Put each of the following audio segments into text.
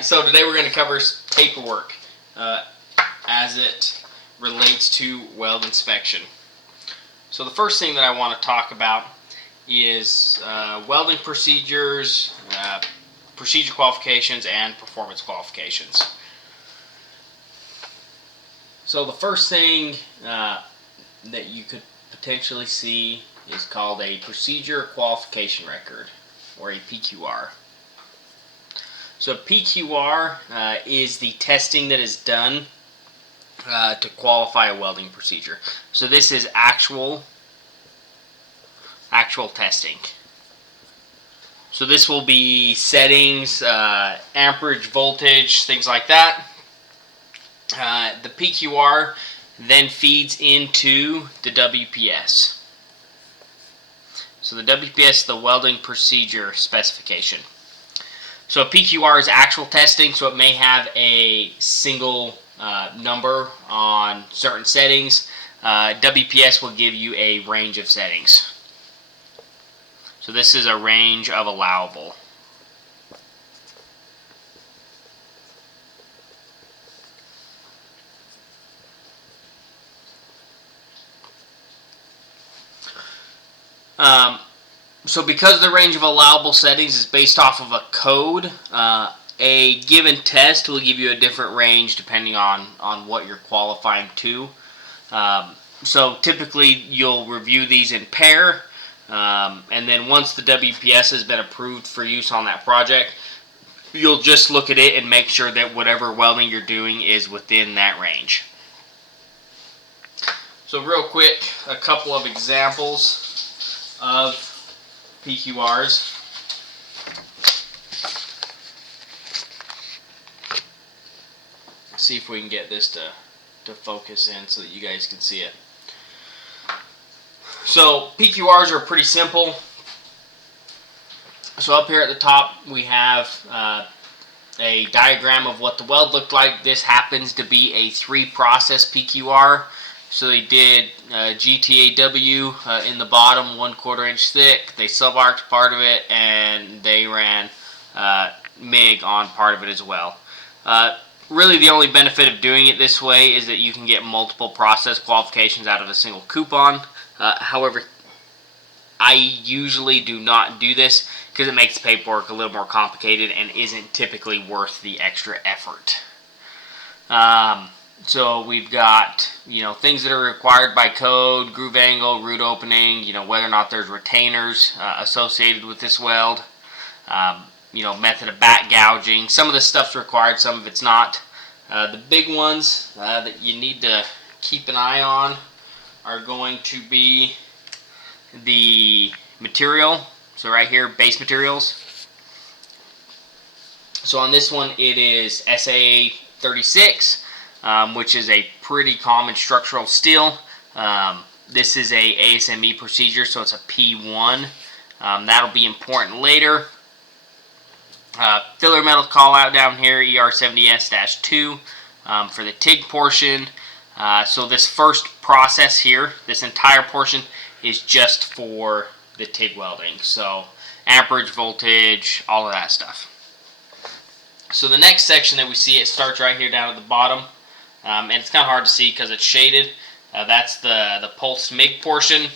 Alright, so today we're going to cover paperwork as it relates to weld inspection. So the first thing that I want to talk about is welding procedures, procedure qualifications, and performance qualifications. So the first thing that you could potentially see is called a procedure qualification record, or a PQR. So PQR is the testing that is done to qualify a welding procedure. So this is actual testing. So this will be settings, amperage, voltage, things like that. The PQR then feeds into the WPS. So the WPS is the welding procedure specification. So PQR is actual testing, so it may have a single number on certain settings. WPS will give you a range of settings. So this is a range of allowable. So because the range of allowable settings is based off of a code, a given test will give you a different range depending on what you're qualifying to. So typically you'll review these in pair, and then once the WPS has been approved for use on that project, you'll just look at it and make sure that whatever welding you're doing is within that range. So real quick, a couple of examples of PQRs. Let's see if we can get this to focus in so that you guys can see it. So PQRs are pretty simple. So up here at the top we have a diagram of what the weld looked like. This happens to be a 3-process PQR. So they did GTAW in the bottom, 1/4 inch thick. They subarced part of it, and they ran MIG on part of it as well. Really the only benefit of doing it this way is that you can get multiple process qualifications out of a single coupon. However, I usually do not do this because it makes the paperwork a little more complicated and isn't typically worth the extra effort. So we've got, things that are required by code: groove angle, root opening, whether or not there's retainers associated with this weld, method of back gouging. Some of this stuff's required, some of it's not. The big ones that you need to keep an eye on are going to be the material. So right here, base materials. So on this one it is SA36. Which is a pretty common structural steel. This is a ASME procedure, so it's a P1. That'll be important later. Filler metal call out down here, ER70S-2 for the TIG portion. So this first process here, this entire portion, is just for the TIG welding. So amperage, voltage, all of that stuff. So the next section that we see, it starts right here down at the bottom. And it's kind of hard to see because it's shaded. That's the pulse MIG portion.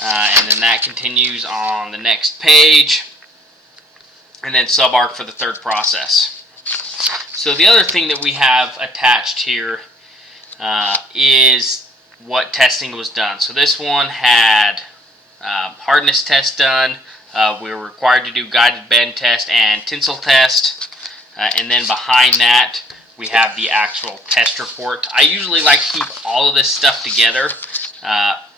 And then that continues on the next page. And then subarc for the third process. So the other thing that we have attached here is what testing was done. So this one had hardness test done. We were required to do guided bend test and tensile test. And then behind that, we have the actual test report. I usually like to keep all of this stuff together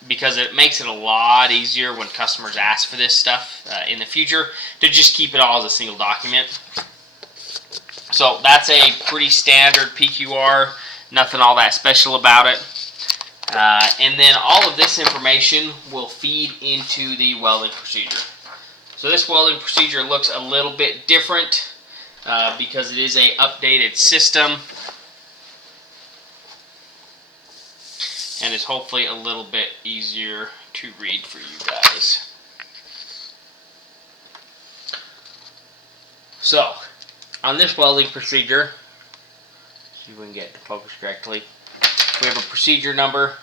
because it makes it a lot easier when customers ask for this stuff in the future to just keep it all as a single document. So that's a pretty standard PQR, nothing all that special about it. And then all of this information will feed into the welding procedure. So this welding procedure looks a little bit different because it is a updated system and is hopefully a little bit easier to read for you guys. So On this welding procedure, see if we can get it to focus correctly. We have a procedure number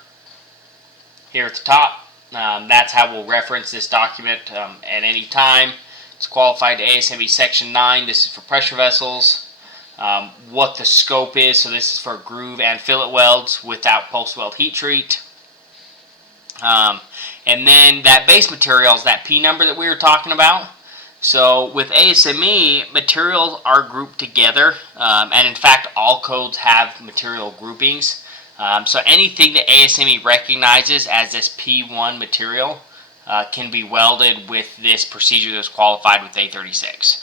here at the top. That's how we'll reference this document at any time. It's qualified to ASME Section 9. This is for pressure vessels. What the scope is, so this is for groove and fillet welds without post-weld heat treat. And then that base material is that P number that we were talking about. So with ASME, materials are grouped together, and in fact all codes have material groupings. So anything that ASME recognizes as this P1 material can be welded with this procedure that's qualified with A36.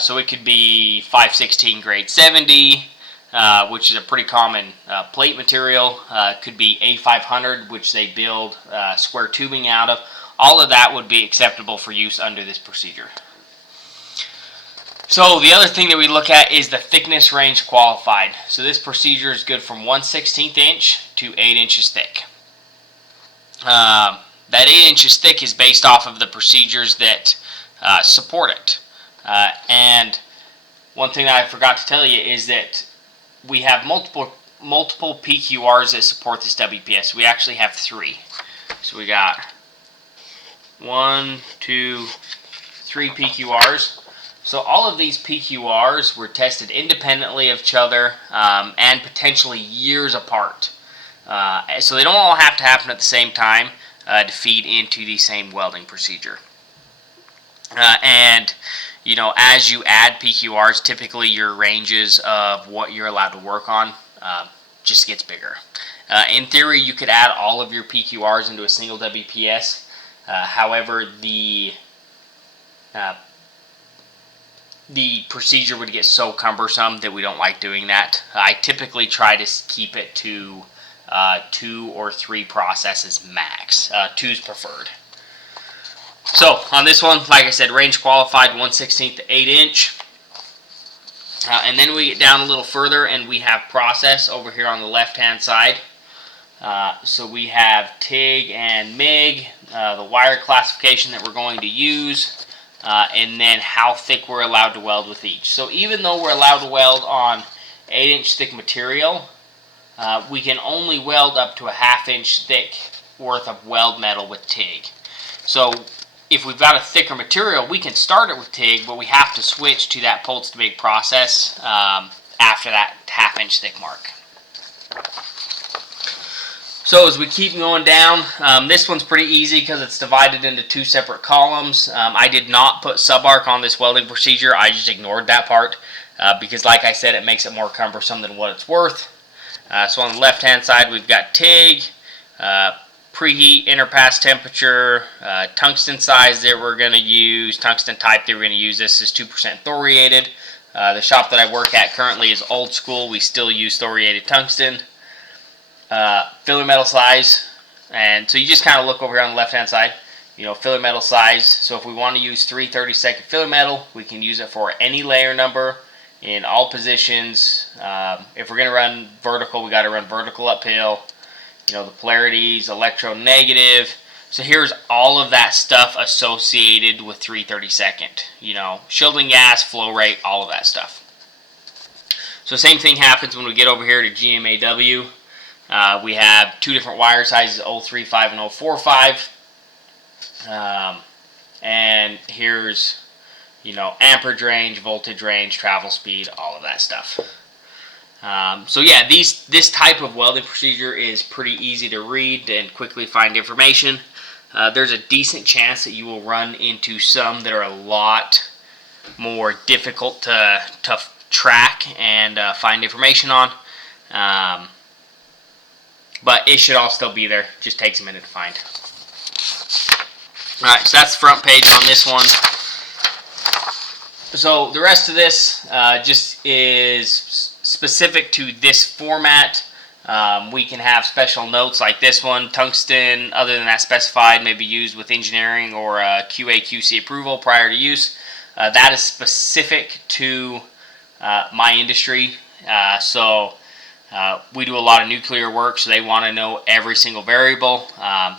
So it could be 516 grade 70, which is a pretty common plate material. Could be A500, which they build square tubing out of. All of that would be acceptable for use under this procedure. So the other thing that we look at is the thickness range qualified. So this procedure is good from 1/16 inch to 8 inches thick. That 8 inches thick is based off of the procedures that support it. And one thing that I forgot to tell you is that we have multiple PQRs that support this WPS. We actually have 3. So we got 1, 2, 3 PQRs. So all of these PQRs were tested independently of each other and potentially years apart. So they don't all have to happen at the same time to feed into the same welding procedure. And you know, as you add PQRs, typically your ranges of what you're allowed to work on just gets bigger. In theory, you could add all of your PQRs into a single WPS. However, the procedure would get so cumbersome that we don't like doing that. I typically try to keep it to 2 or 3 processes max. 2's preferred. So on this one, like I said, range qualified 1/16 to 8 inch. And then we get down a little further and we have process over here on the left hand side. So we have TIG and MIG, the wire classification that we're going to use, and then how thick we're allowed to weld with each. So even though we're allowed to weld on 8 inch thick material, we can only weld up to a 1/2 inch thick worth of weld metal with TIG. So if we've got a thicker material, we can start it with TIG, but we have to switch to that pulse to MIG process after that 1/2 inch thick mark. So as we keep going down, this one's pretty easy because it's divided into 2 separate columns. I did not put subarc on this welding procedure. I just ignored that part because, like I said, it makes it more cumbersome than what it's worth. So on the left hand side, we've got TIG, preheat, inner pass temperature, tungsten size that we're going to use, tungsten type that we're going to use. This is 2% thoriated. The shop that I work at currently is old school. We still use thoriated tungsten. Filler metal size, and so you just kind of look over here on the left hand side, you know, filler metal size. So if we want to use 3 30-second filler metal, we can use it for any layer number in all positions. If we're going to run vertical, we got to run vertical uphill. You know, the polarities, electronegative. So here's all of that stuff associated with 3 30-second. You know, shielding gas, flow rate, all of that stuff. So same thing happens when we get over here to GMAW. We have 2 different wire sizes, 035 and 045. And here's, you know, amperage range, voltage range, travel speed, all of that stuff. So yeah, this type of welding procedure is pretty easy to read and quickly find information. There's a decent chance that you will run into some that are a lot more difficult to track and find information on. But it should all still be there. Just takes a minute to find. Alright, so that's the front page on this one. So the rest of this just is specific to this format. We can have special notes like this one. Tungsten, other than that specified, may be used with engineering or QA/QC approval prior to use. That is specific to my industry. We do a lot of nuclear work, so they want to know every single variable.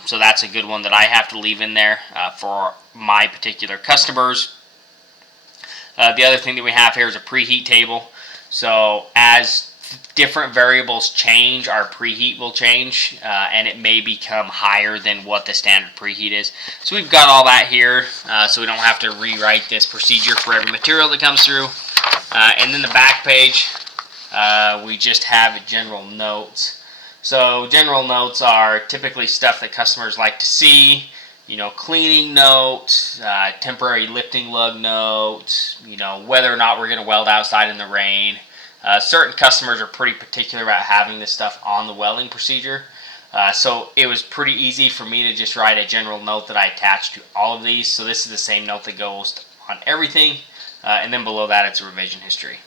So that's a good one that I have to leave in there for my particular customers. The other thing that we have here is a preheat table. So as different variables change, our preheat will change, and it may become higher than what the standard preheat is. So we've got all that here, so we don't have to rewrite this procedure for every material that comes through. And then the back page, we just have general notes. So general notes are typically stuff that customers like to see. You know, cleaning notes, temporary lifting lug notes, you know, whether or not we're going to weld outside in the rain. Certain customers are pretty particular about having this stuff on the welding procedure. So it was pretty easy for me to just write a general note that I attached to all of these. So this is the same note that goes on everything. And then below that, it's a revision history.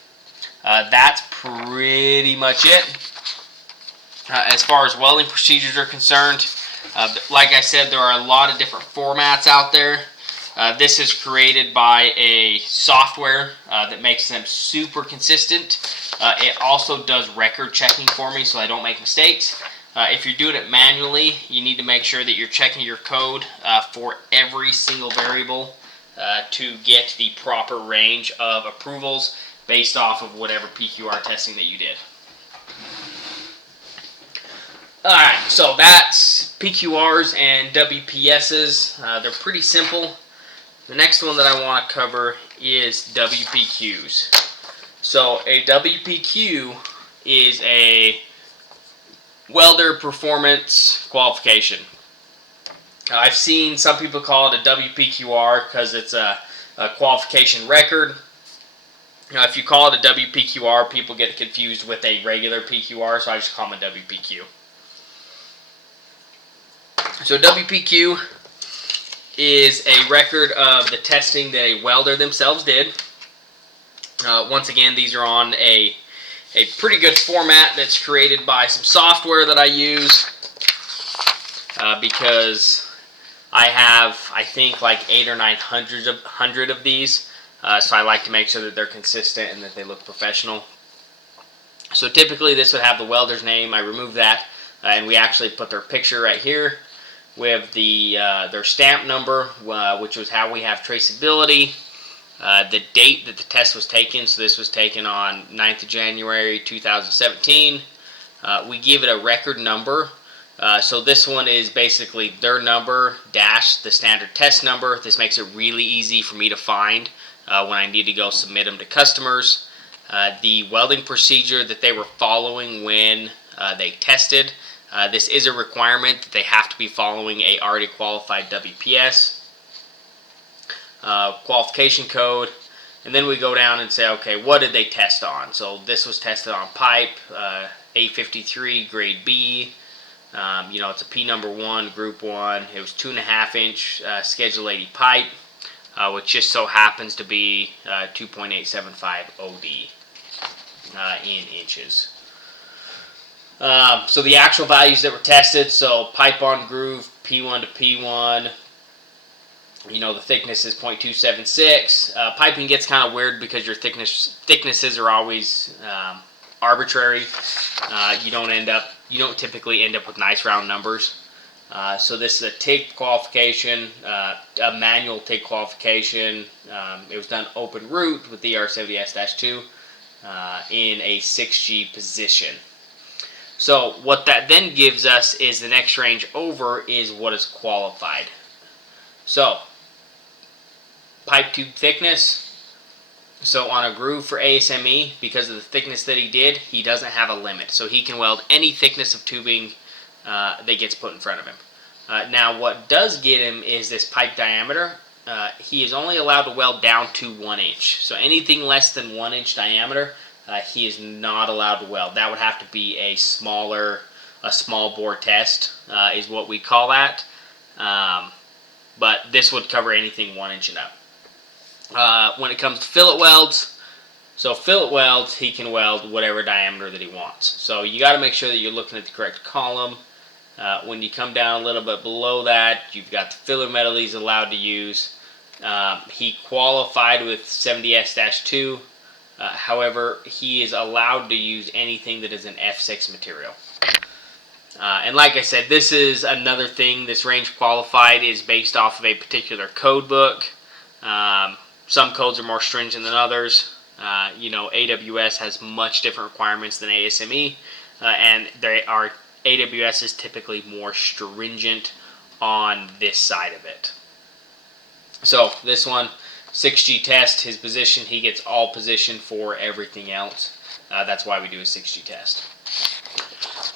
That's pretty much it. As far as welding procedures are concerned, like I said, there are a lot of different formats out there. This is created by a software that makes them super consistent. It also does record checking for me so I don't make mistakes. If you're doing it manually, you need to make sure that you're checking your code for every single variable to get the proper range of approvals based off of whatever PQR testing that you did. Alright, so that's PQRs and WPSs. They're pretty simple. The next one that I want to cover is WPQs. So a WPQ is a welder performance qualification. I've seen some people call it a WPQR because it's a qualification record. Now, if you call it a WPQR, people get confused with a regular PQR, so I just call them a WPQ. So WPQ is a record of the testing that a welder themselves did. Once again, these are on a pretty good format that's created by some software that I use because I have, I think, like 800 or 900 of these. So I like to make sure that they're consistent and that they look professional. So typically this would have the welder's name. I remove that and we actually put their picture right here. We have their stamp number, which was how we have traceability. The date that the test was taken, so this was taken on 9th of January 2017. We give it a record number. So this one is basically their number dash the standard test number. This makes it really easy for me to find when I need to go submit them to customers. The welding procedure that they were following when they tested. This is a requirement that they have to be following a already qualified WPS. Qualification code, and then we go down and say, okay, what did they test on? So this was tested on pipe, A53 grade B. You know, it's a P number 1, group 1. It was 2.5 inch Schedule 80 pipe, which just so happens to be 2.875 OD in inches. So the actual values that were tested, so pipe on groove, P1 to P1, you know, the thickness is 0.276. Piping gets kind of weird because your thicknesses are always arbitrary. You don't typically end up with nice round numbers. So this is a TIG qualification, a manual TIG qualification. It was done open root with the ER70S-2 in a 6G position. So what that then gives us is the next range over is what is qualified. So pipe tube thickness. So on a groove for ASME, because of the thickness that he did, he doesn't have a limit. So he can weld any thickness of tubing that gets put in front of him. Now what does get him is this pipe diameter. He is only allowed to weld down to 1 inch. So anything less than 1 inch diameter, he is not allowed to weld. That would have to be a small bore test is what we call that. But this would cover anything 1 inch and up. When it comes to fillet welds, so fillet welds, he can weld whatever diameter that he wants. So you got to make sure that you're looking at the correct column. When you come down a little bit below that, you've got the filler metal he's allowed to use. He qualified with 70S-2. However, he is allowed to use anything that is an F6 material. And like I said, this is another thing. This range qualified is based off of a particular code book. Some codes are more stringent than others. AWS has much different requirements than ASME, and AWS is typically more stringent on this side of it. So this one, 6G test, his position, he gets all position for everything else. That's why we do a 6G test.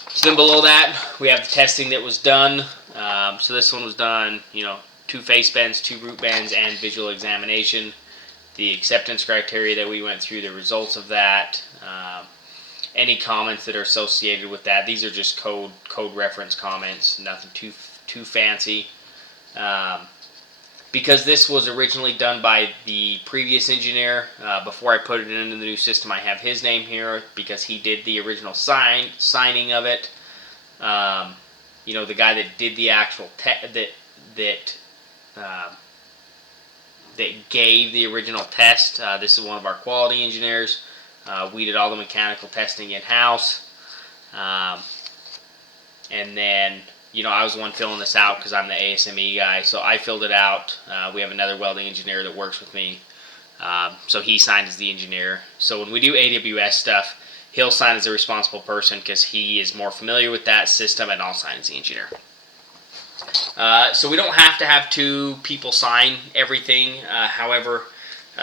So then below that, we have the testing that was done. So this one was done, 2 face bends, 2 root bends, and visual examination. The acceptance criteria that we went through, the results of that, any comments that are associated with that. These are just code reference comments, nothing too fancy. Because this was originally done by the previous engineer, before I put it into the new system, I have his name here because he did the original signing of it. The guy that did the actual that gave the original test. This is one of our quality engineers. We did all the mechanical testing in-house. And then, I was the one filling this out because I'm the ASME guy, so I filled it out. We have another welding engineer that works with me. So he signed as the engineer. So when we do AWS stuff, he'll sign as a responsible person because he is more familiar with that system, and I'll sign as the engineer. So we don't have to have 2 people sign everything. However,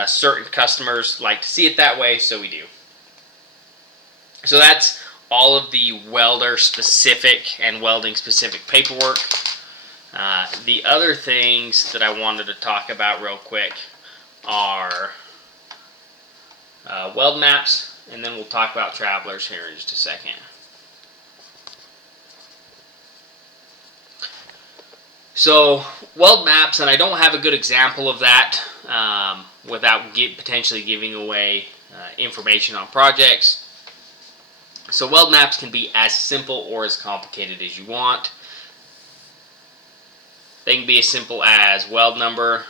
certain customers like to see it that way, so we do. So that's all of the welder specific and welding specific paperwork. The other things that I wanted to talk about real quick are weld maps, and then we'll talk about travelers here in just a second. So weld maps, and I don't have a good example of that without potentially giving away information on projects. So weld maps can be as simple or as complicated as you want. They can be as simple as weld number.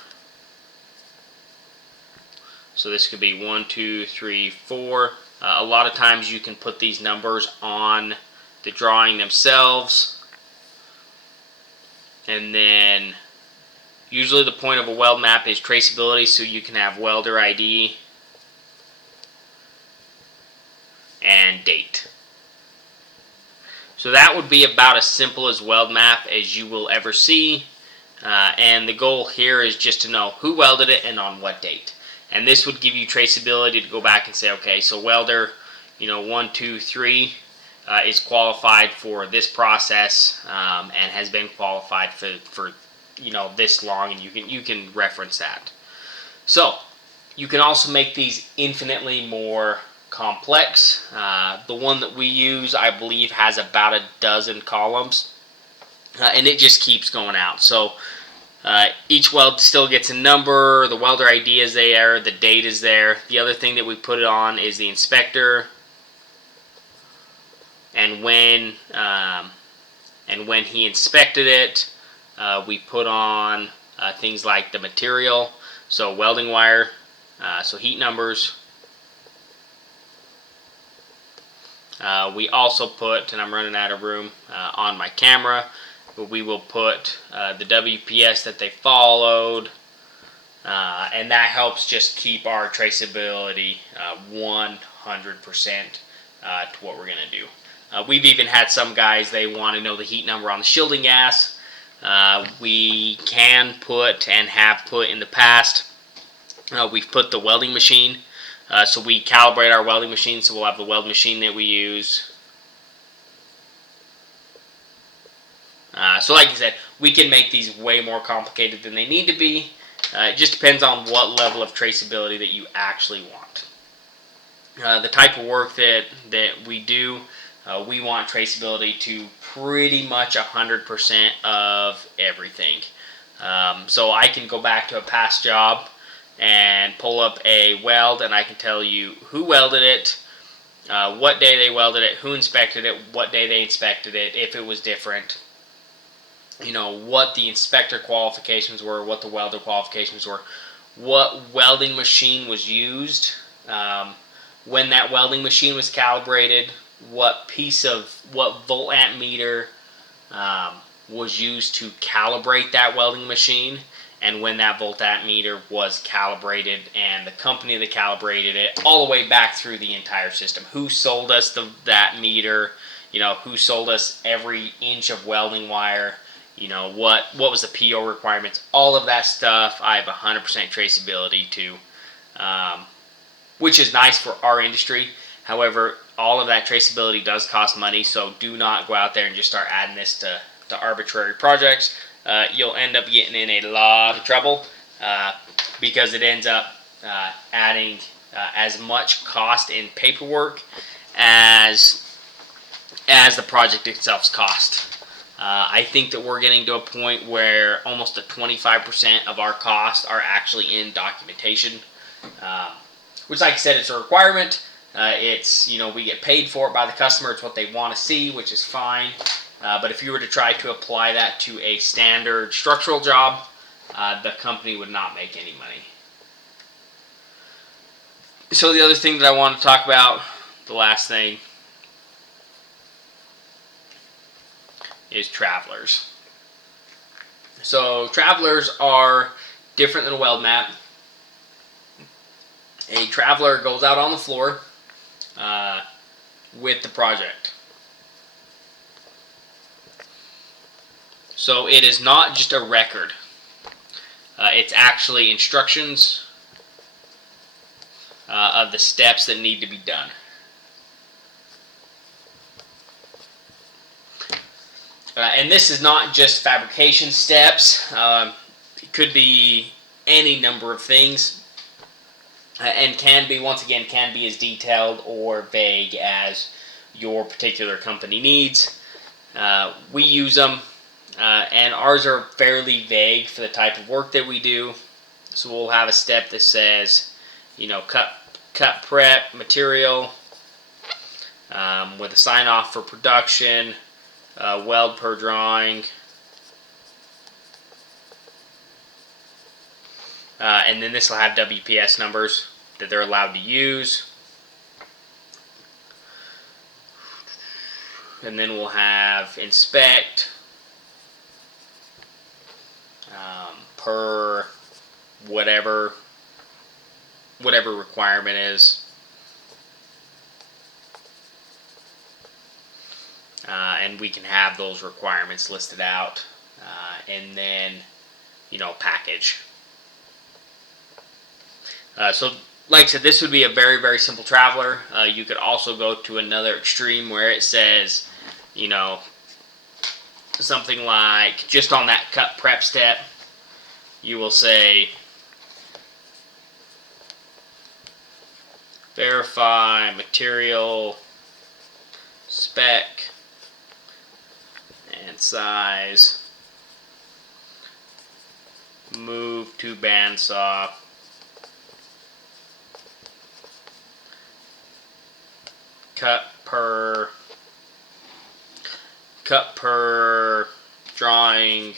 So this could be 1, 2, 3, 4. A lot of times you can put these numbers on the drawing themselves. And then usually the point of a weld map is traceability, so you can have welder ID and date. So that would be about as simple as weld map as you will ever see. And the goal here is just to know who welded it and on what date. And this would give you traceability to go back and say, okay, so welder, 1, 2, 3 is qualified for this process and has been qualified for this long, and you can reference that. So you can also make these infinitely more complex. The one that we use, I believe, has about a dozen columns, and it just keeps going out. So each weld still gets a number, the welder ID is there, the date is there. The other thing that we put it on is the inspector, and when he inspected it, we put on things like the material, so welding wire, so heat numbers. We also put, and I'm running out of room on my camera, but we will put the WPS that they followed, and that helps just keep our traceability 100% to what we're going to do. We've even had some guys, they want to know the heat number on the shielding gas. We can put and have put in the past, we've put the welding machine. So we calibrate our welding machine, so we'll have the weld machine that we use. So like I said, we can make these way more complicated than they need to be. It just depends on what level of traceability that you actually want. The type of work that we do, we want traceability to pretty much 100% of everything. So I can go back to a past job and pull up a weld, and I can tell you who welded it, what day they welded it, who inspected it, what day they inspected it, if it was different, what the inspector qualifications were, what the welder qualifications were, what welding machine was used, when that welding machine was calibrated, what volt amp meter was used to calibrate that welding machine, and when that voltammeter was calibrated, and the company that calibrated it, all the way back through the entire system. Who sold us that meter? Who sold us every inch of welding wire? What was the PO requirements? All of that stuff I have 100% traceability to, which is nice for our industry. However, all of that traceability does cost money, so do not go out there and just start adding this to arbitrary projects. You'll end up getting in a lot of trouble because it ends up adding as much cost in paperwork as the project itself's cost. I think that we're getting to a point where almost 25% of our costs are actually in documentation, which, like I said, it's a requirement. It's, we get paid for it by the customer. It's what they want to see, which is fine. But if you were to try to apply that to a standard structural job, the company would not make any money. So the other thing that I want to talk about, the last thing, is travelers. So travelers are different than a weld mat. A traveler goes out on the floor with the project. So it is not just a record. It's actually instructions of the steps that need to be done. And this is not just fabrication steps. It could be any number of things. And can be as detailed or vague as your particular company needs. We use them, and ours are fairly vague for the type of work that we do. So we'll have a step that says, cut prep material with a sign off for production, weld per drawing, and then this will have WPS numbers that they're allowed to use. And then we'll have inspect per whatever requirement is. And we can have those requirements listed out, and then package. So like I said, this would be a very, very simple traveler. You could also go to another extreme where it says, something like, just on that cut prep step, you will say, verify material spec and size, move to bandsaw, cut per drawing,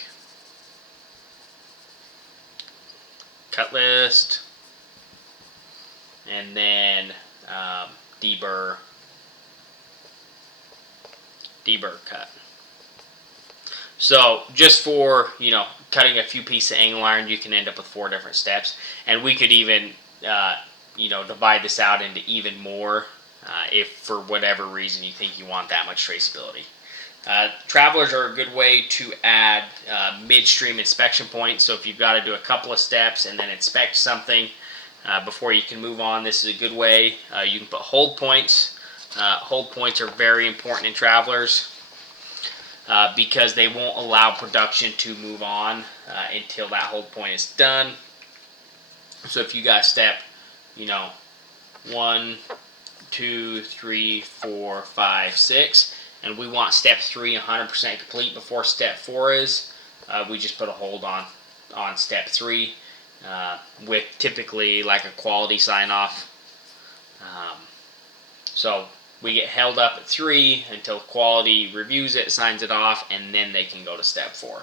cut list, and then deburr cut. So just for cutting a few pieces of angle iron, you can end up with 4 different steps, and we could even divide this out into even more if for whatever reason you think you want that much traceability. Travelers are a good way to add midstream inspection points. So if you've got to do a couple of steps and then inspect something before you can move on, this is a good way. You can put hold points. Hold points are very important in travelers because they won't allow production to move on until that hold point is done. So if you got step, 1, 2, 3, 4, 5, 6, and we want step 3 100% complete before step 4 is, we just put a hold on step 3 with typically like a quality sign off. So we get held up at 3 until quality reviews it, signs it off, and then they can go to step 4.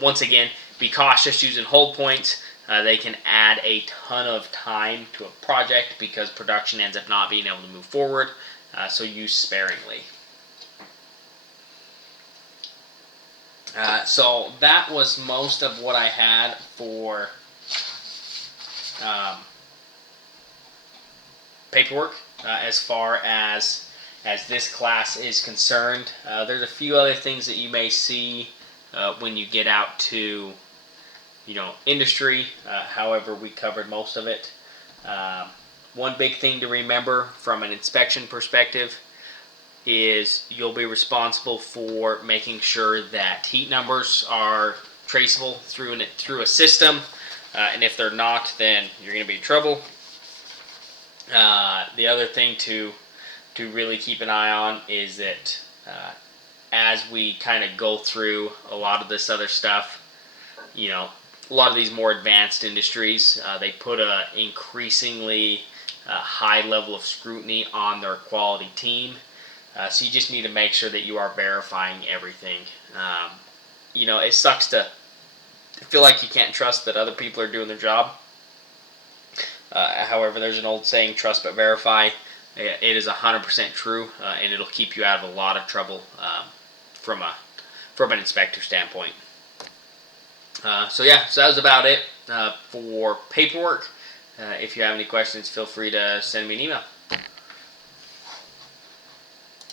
Once again, be cautious using hold points. They can add a ton of time to a project because production ends up not being able to move forward, so use sparingly. So that was most of what I had for paperwork as far as this class is concerned. There's a few other things that you may see when you get out to industry. However, we covered most of it. One big thing to remember from an inspection perspective is you'll be responsible for making sure that heat numbers are traceable through a system, and if they're not, then you're going to be in trouble. The other thing to really keep an eye on is that as we kind of go through a lot of this other stuff, a lot of these more advanced industries, they put a increasingly high level of scrutiny on their quality team. So you just need to make sure that you are verifying everything. It sucks to feel like you can't trust that other people are doing their job. However, there's an old saying, trust but verify. It is 100% true, and it'll keep you out of a lot of trouble from an inspector standpoint. So that was about it for paperwork. If you have any questions, feel free to send me an email.